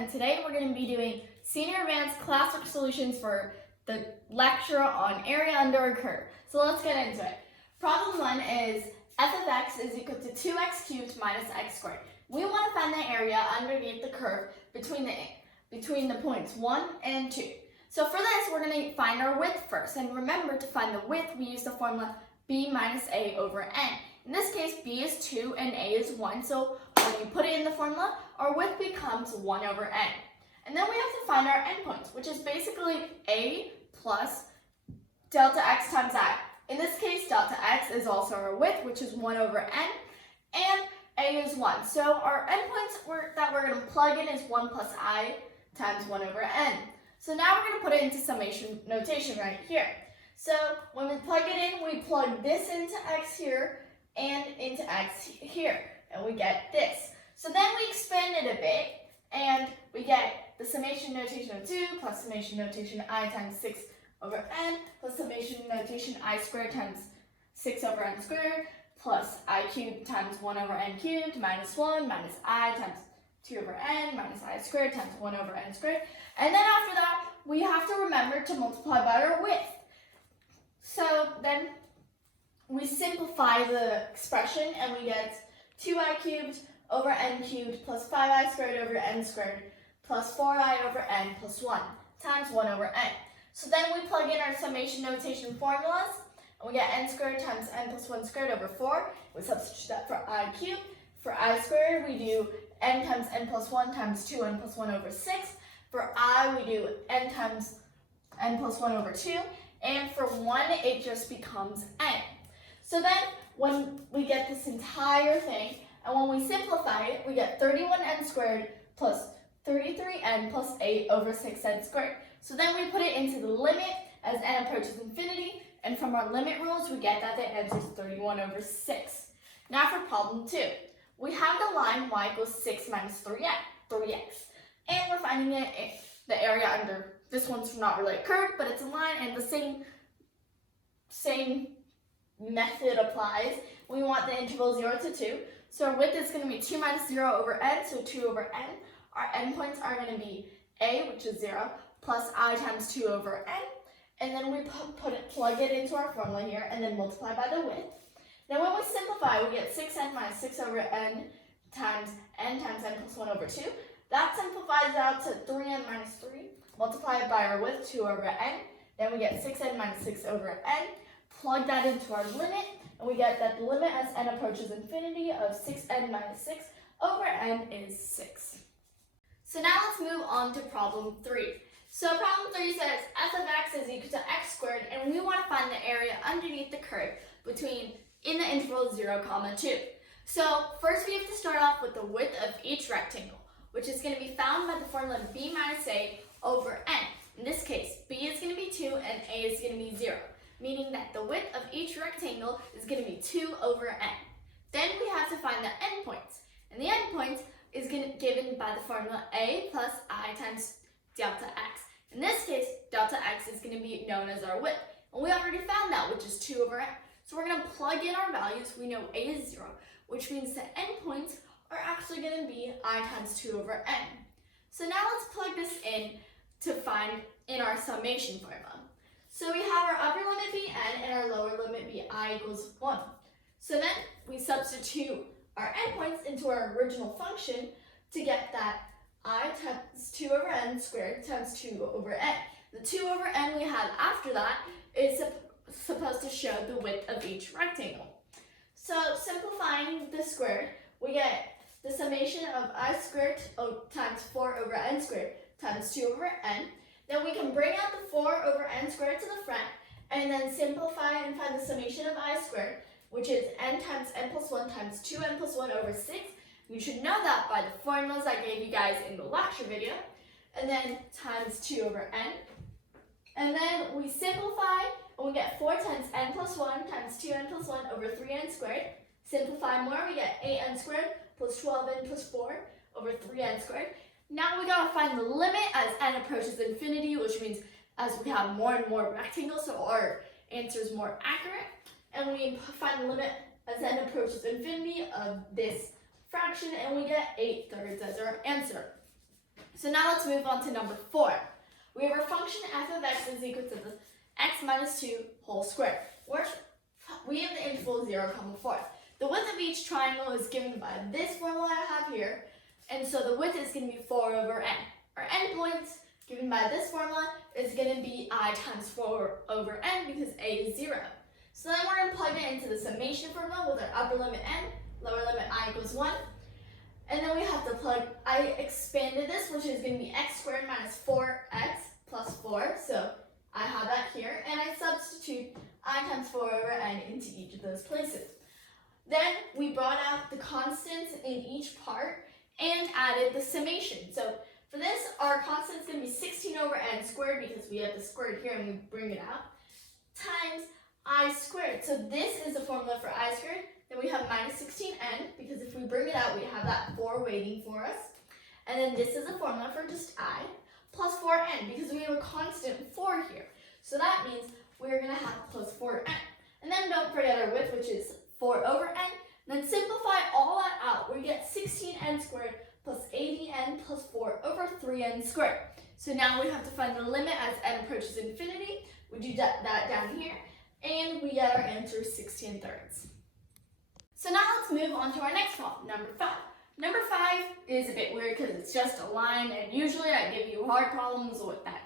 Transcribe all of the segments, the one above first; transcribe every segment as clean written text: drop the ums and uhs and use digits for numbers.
and today we're going to be doing Senior Advanced Classwork Solutions for the lecture on area under a curve. So let's get into it. Problem 1 is f of x is equal to 2x cubed minus x squared. We want to find the area underneath the curve between the points 1 and 2. So for this, we're going to find our width first. And remember, to find the width, we use the formula b minus a over n. In this case, b is 2 and a is 1. So when you put it in the formula, our width becomes 1 over n. And then we have to find our endpoints, which is basically a plus delta x times I. In this case, delta x is also our width, which is 1 over n, and a is 1. So our endpoints that we're going to plug in is 1 plus I times 1 over n. So now we're going to put it into summation notation right here. So when we plug it in, we plug this into x here and into x here, and we get this. So then we expand it a bit, and we get the summation notation of 2 plus summation notation I times 6 over n plus summation notation I squared times 6 over n squared plus I cubed times 1 over n cubed minus 1 minus I times 2 over n minus I squared times 1 over n squared. And then after that, we have to remember to multiply by our width. So then we simplify the expression and we get 2i cubed over n cubed plus 5i squared over n squared plus 4i over n plus 1 times 1 over n. So then we plug in our summation notation formulas, and we get n squared times n plus 1 squared over 4. We substitute that for I cubed. For I squared, we do n times n plus 1 times 2n plus 1 over 6. For I, we do n times n plus 1 over 2. And for 1, it just becomes n. So then, when we get this entire thing, and when we simplify it, we get 31n squared plus 33n plus 8 over 6n squared. So then we put it into the limit as n approaches infinity, and from our limit rules, we get that the answer is 31 over 6. Now for problem 2. We have the line y equals 6 minus 3x, and we're finding the area under, this one's not really a curve, but it's a line, and the same method applies. We want the interval 0 to 2. So our width is going to be 2 minus 0 over n, so 2 over n. Our endpoints are going to be a, which is 0, plus I times 2 over n. And then we plug it into our formula here, and then multiply by the width. Now when we simplify, we get 6n minus 6 over n times n plus 1 over 2. That simplifies out to 3n minus 3, multiplied by our width, 2 over n. Then we get 6n minus 6 over n. Plug that into our limit, and we get that the limit as n approaches infinity of 6n minus 6 over n is 6. So now let's move on to problem 3. So problem 3 says f of x is equal to x squared, and we want to find the area underneath the curve in the interval 0, 2. So first we have to start off with the width of each rectangle, which is going to be found by the formula b minus a over n. In this case, b is going to be 2 and a is going to be 0, meaning that the width of each rectangle is going to be 2 over n. Then we have to find the endpoints, and the endpoints is given by the formula a plus I times delta x. In this case, delta x is going to be known as our width, and we already found that, which is 2 over n. So we're going to plug in our values. We know a is 0, which means the endpoints are actually going to be I times 2 over n. So now let's plug this in to find in our summation formula. So we have our upper limit be n and our lower limit be I equals 1. So then we substitute our endpoints into our original function to get that I times 2 over n squared times 2 over n. The 2 over n we had after that is supposed to show the width of each rectangle. So simplifying the squared, we get the summation of I squared times 4 over n squared times 2 over n. Then we can bring out the 4 over n squared to the front, and then simplify and find the summation of I squared, which is n times n plus 1 times 2n plus 1 over 6. You should know that by the formulas I gave you guys in the lecture video. And then times 2 over n. And then we simplify, and we get 4 times n plus 1 times 2n plus 1 over 3n squared. Simplify more, we get 8n squared plus 12n plus 4 over 3n squared. Now we gotta find the limit as n approaches infinity, which means as we have more and more rectangles, so our answer is more accurate. And we find the limit as n approaches infinity of this fraction, and we get 8/3 as our answer. So now let's move on to number 4. We have our function f of x is equal to the x minus 2 whole squared. We have the interval 0, 4. The width of each triangle is given by this formula I have here, and so the width is going to be 4 over n. Our endpoints given by this formula is going to be I times 4 over n because a is 0. So then we're going to plug it into the summation formula with our upper limit n, lower limit I equals 1. And then we have to plug, I expanded this, which is going to be x squared minus 4x plus 4. So I have that here, and I substitute I times 4 over n into each of those places. Then we brought out the constants in each part and added the summation. So for this, our constant is going to be 16 over n squared because we have the squared here and we bring it out, times I squared. So this is the formula for I squared. Then we have minus 16n because if we bring it out, we have that 4 waiting for us. And then this is a formula for just I plus 4n because we have a constant 4 here. So that means we're going to have plus 4n. And then don't forget our width, which is 4 over n. Then simplify all that out. We get 16n squared plus 80n plus 4 over 3n squared. So now we have to find the limit as n approaches infinity. We do that down here. And we get our answer 16/3. So now let's move on to our next problem, number 5. Number 5 is a bit weird because it's just a line, and usually I give you hard problems with that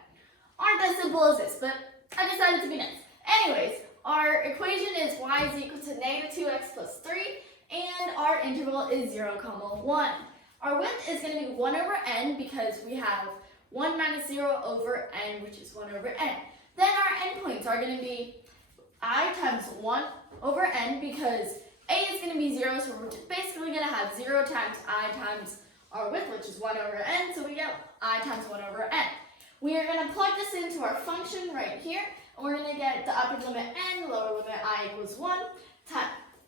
aren't as simple as this, but I decided to be nice. Anyways, our equation is y is equal to negative 2x plus 3, and our interval is 0, 1. Our width is going to be 1 over n because we have 1 minus 0 over n, which is 1 over n. Then our endpoints are going to be I times 1 over n because a is going to be 0, so we're basically going to have 0 times I times our width, which is 1 over n, so we get I times 1 over n. We are going to plug this into our function right here, and we're going to get the upper limit n, lower limit I equals 1,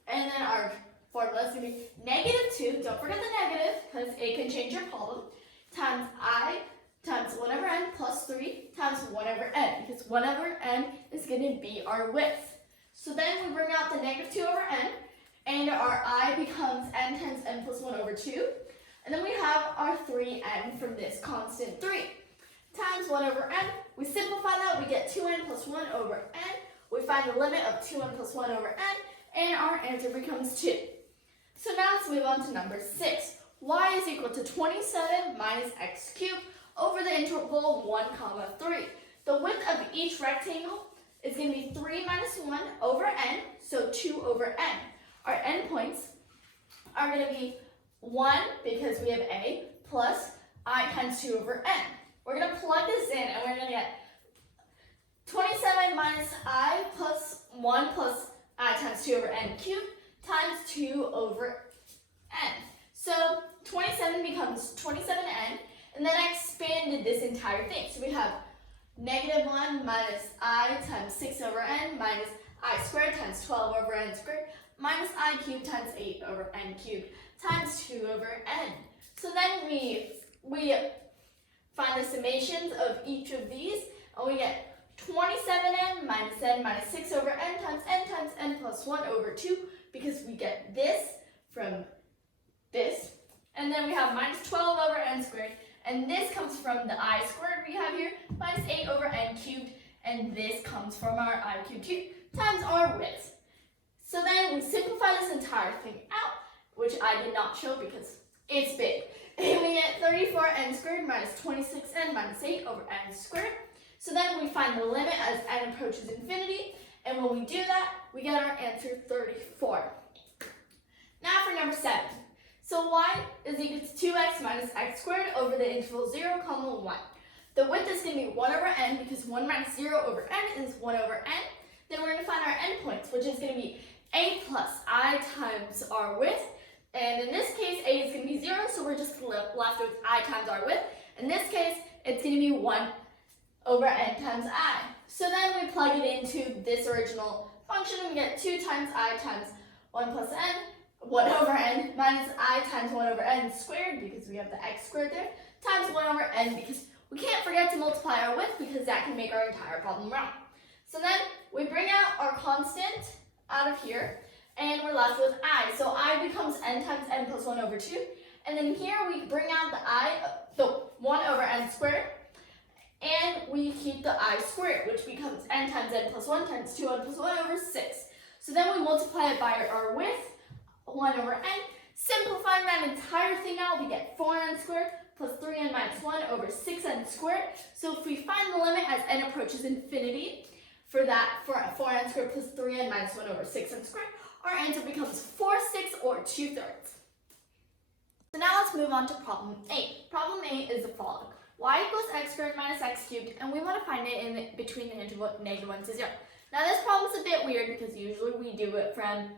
and then our formula is going to be negative 2, don't forget the negative, because it can change your problem, times I times 1 over n plus 3 times 1 over n, because 1 over n is going to be our width. So then we bring out the negative 2 over n, and our I becomes n times n plus 1 over 2. And then we have our 3n from this constant 3 times 1 over n. We simplify that, we get 2n plus 1 over n. We find the limit of 2n plus 1 over n, and our answer becomes 2. So now let's move on to number 6. Y is equal to 27 minus x cubed over the interval 1, 3. The width of each rectangle is going to be 3 minus 1 over n, so 2 over n. Our endpoints are going to be 1, because we have a, plus I times 2 over n. We're going to plug this in, and we're going to get 27 minus I plus 1 plus I times 2 over n cubed times 2 over n. So 27 becomes 27n, and then I expanded this entire thing. So we have negative 1 minus I times 6 over n minus I squared times 12 over n squared minus I cubed times 8 over n cubed times 2 over n. So then we find the summations of each of these, and we get 27n minus 6 over n times n plus 1 over 2, because we get this from this. And then we have minus 12 over n squared, and this comes from the I squared we have here, minus 8 over n cubed, and this comes from our I cubed here, times our width. So then we simplify this entire thing out, which I did not show because it's big. And we get 34n squared minus 26n minus 8 over n squared. So then we find the limit as n approaches infinity, and when we do that, we get our answer 34. Now for number 7. So y is equal to 2x minus x squared over the interval 0, 1. The width is going to be 1 over n because 1 minus 0 over n is 1 over n. Then we're going to find our endpoints, which is going to be a plus I times our width. And in this case, a is going to be 0, so we're just left with I times our width. In this case, it's going to be 1 over n times I. So then we plug it into this original function, and we get 2 times I times 1 plus n, 1 over n, minus I times 1 over n squared, because we have the x squared there, times 1 over n, because we can't forget to multiply our width, because that can make our entire problem wrong. So then we bring out our constant out of here, and we're left with I. So I becomes n times n plus 1 over 2. And then here we bring out the I So 1 over n squared. And we keep the I squared, which becomes n times n plus 1 times 2n plus 1 over 6. So then we multiply it by our width, 1 over n. Simplifying that entire thing out, we get 4n squared plus 3n minus 1 over 6n squared. So if we find the limit as n approaches infinity, for 4n squared plus 3n minus 1 over 6n squared, our answer becomes 4/6 or 2/3. So now let's move on to problem 8. Problem 8 is the following. Y equals x squared minus x cubed, and we want to find it in between the interval -1 to 0. Now this problem is a bit weird because usually we do it from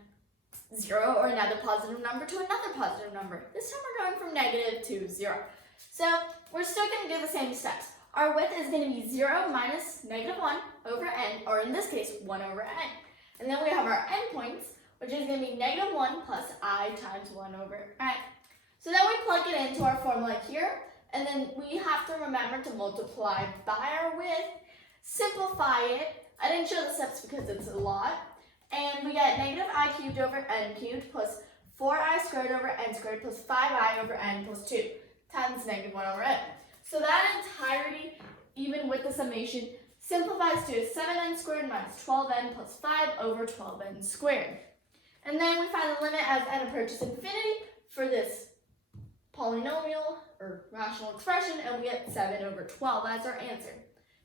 0 or another positive number to another positive number. This time we're going from negative to 0. So we're still going to do the same steps. Our width is going to be 0 minus -1 over n, or in this case 1 over n. And then we have our endpoints, which is going to be -1 plus I times 1 over n. So then we plug it into our formula here. And then we have to remember to multiply by our width, simplify it. I didn't show the steps because it's a lot. And we get -I cubed over n cubed plus 4i squared over n squared plus 5i over n plus 2 times -1 over n. So that entirety, even with the summation, simplifies to 7n squared minus 12n plus 5 over 12n squared. And then we find the limit as n approaches infinity for this polynomial or rational expression, and we get 7 over 12 as our answer.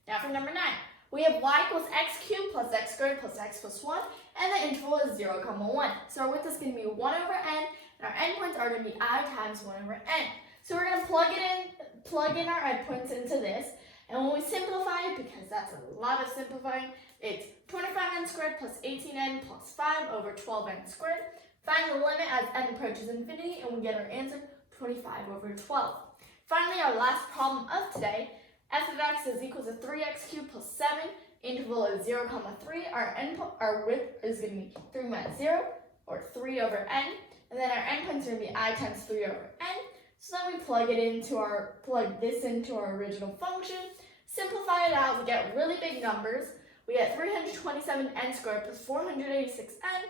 Now for number 9, we have y equals x cubed plus x squared plus x plus 1, and the interval is 0, 1. So our width is going to be 1 over n, and our endpoints are going to be I times 1 over n. So we're going to plug in our endpoints into this, and when we simplify it, because that's a lot of simplifying, it's 25n squared plus 18n plus 5 over 12n squared. Find the limit as n approaches infinity, and we get our answer 25 over 12. Finally, our last problem of today, f of x is equal to 3x cubed plus 7, interval is 0, 3. Our width is going to be 3 minus 0, or 3 over n, and then our endpoints are going to be I times 3 over n. So then we plug this into our original function, simplify it out, we get really big numbers. We get 327n squared plus 486n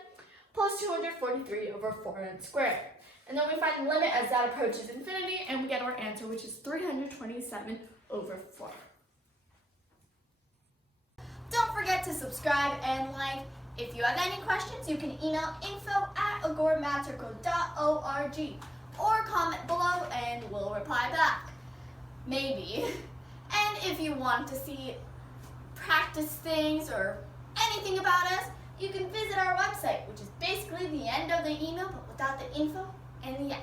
plus 243 over 4n squared. And then we find the limit as that approaches infinity, and we get our answer, which is 327 over 4. Don't forget to subscribe and like. If you have any questions, you can email info@agoramathcircle.org or comment below and we'll reply back. Maybe. And if you want to see practice things or anything about us, you can visit our website, which is basically the end of the email, but without the info and the